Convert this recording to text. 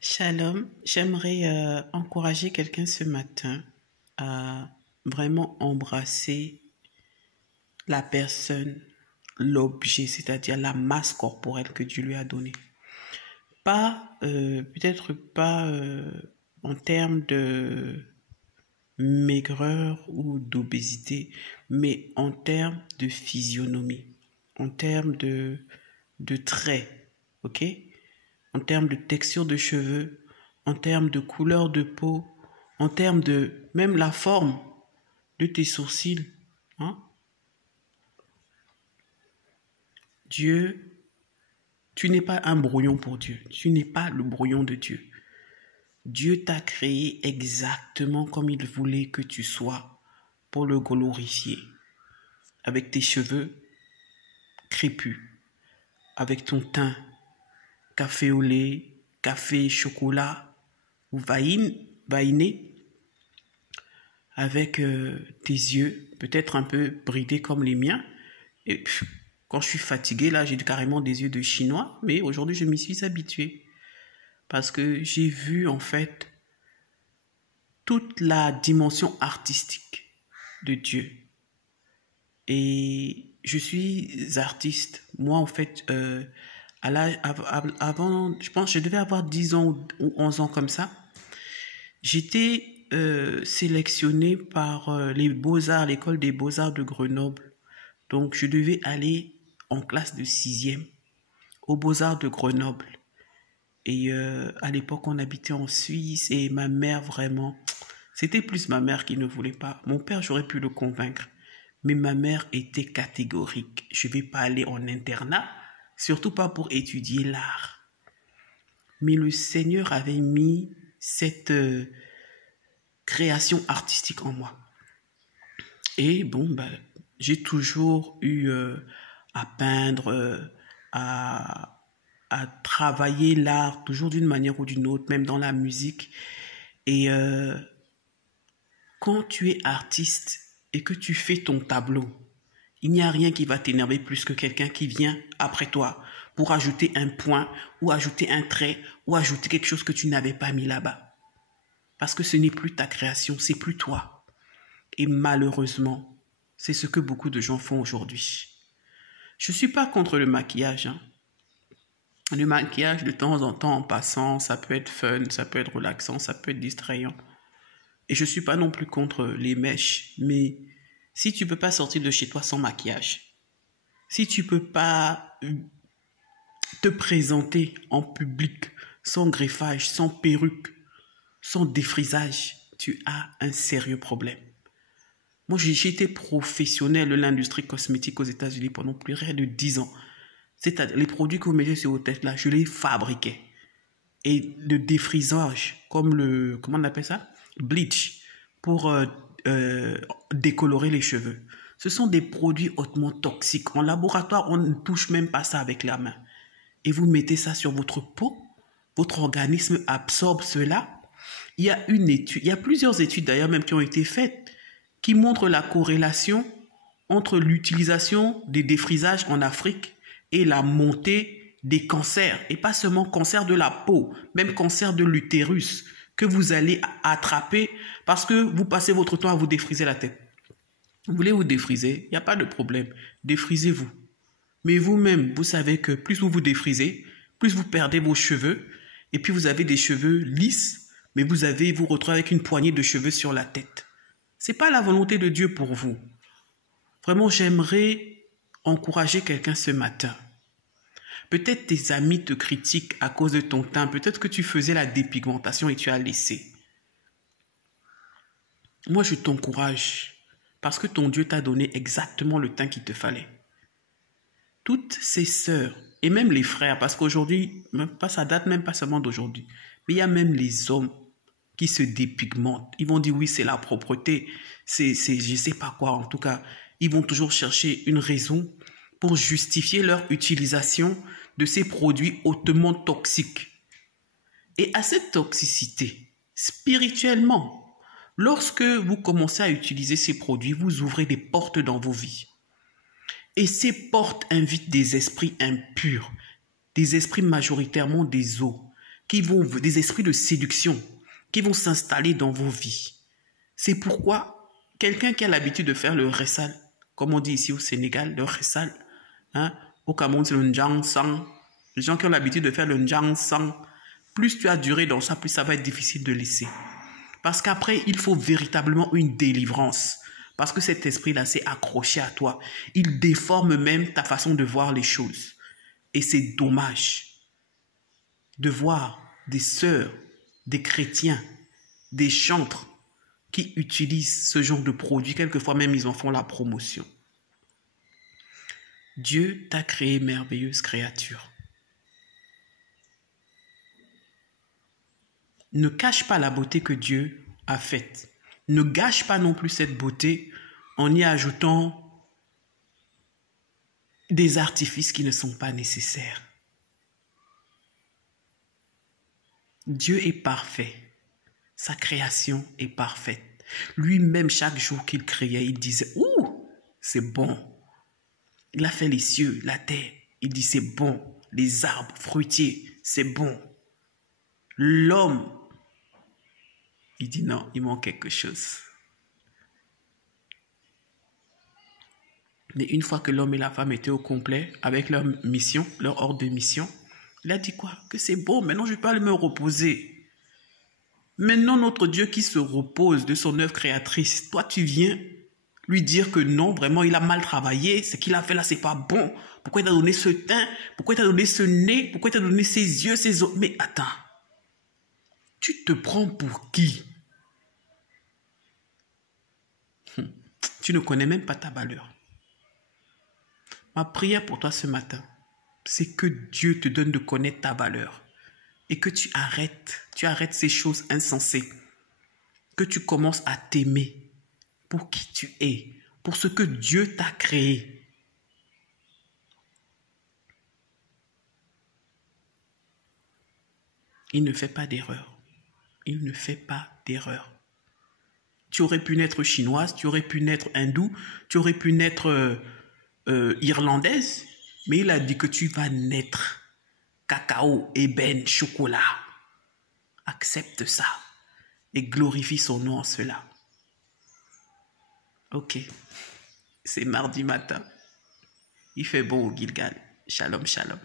Shalom, j'aimerais encourager quelqu'un ce matin à vraiment embrasser la personne, l'objet, c'est-à-dire la masse corporelle que Dieu lui a donnée. Pas, peut-être pas en termes de maigreur ou d'obésité, mais en termes de physionomie, en termes de traits, ok? En termes de texture de cheveux, en termes de couleur de peau, en termes de même la forme de tes sourcils. Hein? Dieu, tu n'es pas un brouillon pour Dieu. Tu n'es pas le brouillon de Dieu. Dieu t'a créé exactement comme il voulait que tu sois pour le glorifier. Avec tes cheveux crépus, avec ton teint café au lait, café chocolat ou vainé, avec tes yeux peut-être un peu bridés comme les miens. Et quand je suis fatigué, là, j'ai carrément des yeux de chinois, mais aujourd'hui, je m'y suis habitué parce que j'ai vu en fait toute la dimension artistique de Dieu. Et je suis artiste. Moi, en fait, avant, je pense que je devais avoir 10 ans ou 11 ans comme ça. J'étais sélectionnée par les Beaux-Arts, l'école des Beaux-Arts de Grenoble. Donc, je devais aller en classe de 6e aux Beaux-Arts de Grenoble. Et à l'époque, on habitait en Suisse et ma mère, vraiment, c'était plus ma mère qui ne voulait pas. Mon père, j'aurais pu le convaincre. Mais ma mère était catégorique. Je ne vais pas aller en internat, surtout pas pour étudier l'art. Mais le Seigneur avait mis cette création artistique en moi. Et bon, j'ai toujours eu à peindre, à travailler l'art, toujours d'une manière ou d'une autre, même dans la musique. Et quand tu es artiste et que tu fais ton tableau, il n'y a rien qui va t'énerver plus que quelqu'un qui vient après toi pour ajouter un point ou ajouter un trait ou ajouter quelque chose que tu n'avais pas mis là-bas. Parce que ce n'est plus ta création, c'est plus toi. Et malheureusement, c'est ce que beaucoup de gens font aujourd'hui. Je ne suis pas contre le maquillage. Hein. Le maquillage, de temps en temps, en passant, ça peut être fun, ça peut être relaxant, ça peut être distrayant. Et je ne suis pas non plus contre les mèches. Mais si tu ne peux pas sortir de chez toi sans maquillage, si tu ne peux pas te présenter en public sans greffage, sans perruque, sans défrisage, tu as un sérieux problème. Moi, j'ai été professionnel de l'industrie cosmétique aux États-Unis pendant plus de 10 ans. C'est-à-dire, les produits que vous mettez sur vos têtes là, je les fabriquais. Et le défrisage, comme comment on appelle ça? Bleach, pour décolorer les cheveux. Ce sont des produits hautement toxiques. En laboratoire, on ne touche même pas ça avec la main. Et vous mettez ça sur votre peau, votre organisme absorbe cela. Il y a une étude, il y a plusieurs études d'ailleurs même qui ont été faites qui montrent la corrélation entre l'utilisation des défrisages en Afrique et la montée des cancers. Et pas seulement cancer de la peau, même cancer de l'utérus que vous allez attraper parce que vous passez votre temps à vous défriser la tête. Vous voulez vous défriser, il n'y a pas de problème. Défrisez-vous. Mais vous-même, vous savez que plus vous vous défrisez, plus vous perdez vos cheveux. Et puis vous avez des cheveux lisses, mais vous retrouvez avec une poignée de cheveux sur la tête. Ce n'est pas la volonté de Dieu pour vous. Vraiment, j'aimerais encourager quelqu'un ce matin. Peut-être tes amis te critiquent à cause de ton teint. Peut-être que tu faisais la dépigmentation et tu as laissé. Moi, je t'encourage parce que ton Dieu t'a donné exactement le teint qu'il te fallait. Toutes ces sœurs et même les frères, parce qu'aujourd'hui, ça date même pas seulement d'aujourd'hui, mais il y a même les hommes qui se dépigmentent. Ils vont dire oui, c'est la propreté, c'est je sais pas quoi. En tout cas, ils vont toujours chercher une raison pour justifier leur utilisation de ces produits hautement toxiques. Et à cette toxicité, spirituellement, lorsque vous commencez à utiliser ces produits, vous ouvrez des portes dans vos vies. Et ces portes invitent des esprits impurs, des esprits majoritairement des eaux, des esprits de séduction qui vont s'installer dans vos vies. C'est pourquoi quelqu'un qui a l'habitude de faire le ressal, comme on dit ici au Sénégal, le ressal, hein, au Cameroun c'est le njang sang, les gens qui ont l'habitude de faire le njang sang, plus tu as duré dans ça, plus ça va être difficile de laisser. Parce qu'après, il faut véritablement une délivrance. Parce que cet esprit-là s'est accroché à toi. Il déforme même ta façon de voir les choses. Et c'est dommage de voir des sœurs, des chrétiens, des chantres qui utilisent ce genre de produits. Quelquefois même, ils en font la promotion. Dieu t'a créé merveilleuse créature. Ne cache pas la beauté que Dieu a faite. Ne gâche pas non plus cette beauté en y ajoutant des artifices qui ne sont pas nécessaires. Dieu est parfait. Sa création est parfaite. Lui-même, chaque jour qu'il créait, il disait « Ouh, c'est bon ». Il a fait les cieux, la terre. Il dit « C'est bon ». Les arbres fruitiers, c'est bon. L'homme, il dit « Non, il manque quelque chose ». Mais une fois que l'homme et la femme étaient au complet avec leur mission, leur ordre de mission, il a dit quoi? Que c'est bon, maintenant je peux aller me reposer. Maintenant notre Dieu qui se repose de son œuvre créatrice, toi tu viens lui dire que non, vraiment il a mal travaillé, ce qu'il a fait là c'est pas bon. Pourquoi il t'a donné ce teint? Pourquoi il t'a donné ce nez? Pourquoi il t'a donné ses yeux, ses os? Mais attends, tu te prends pour qui? Tu ne connais même pas ta valeur. Ma prière pour toi ce matin, c'est que Dieu te donne de connaître ta valeur et que tu arrêtes ces choses insensées, que tu commences à t'aimer pour qui tu es, pour ce que Dieu t'a créé. Il ne fait pas d'erreur. Il ne fait pas d'erreur. Tu aurais pu naître chinoise, tu aurais pu naître hindoue, tu aurais pu naître irlandaise, mais il a dit que tu vas naître cacao, ébène, chocolat. Accepte ça et glorifie son nom en cela. Ok, c'est mardi matin. Il fait beau au Gilgal. Shalom, shalom.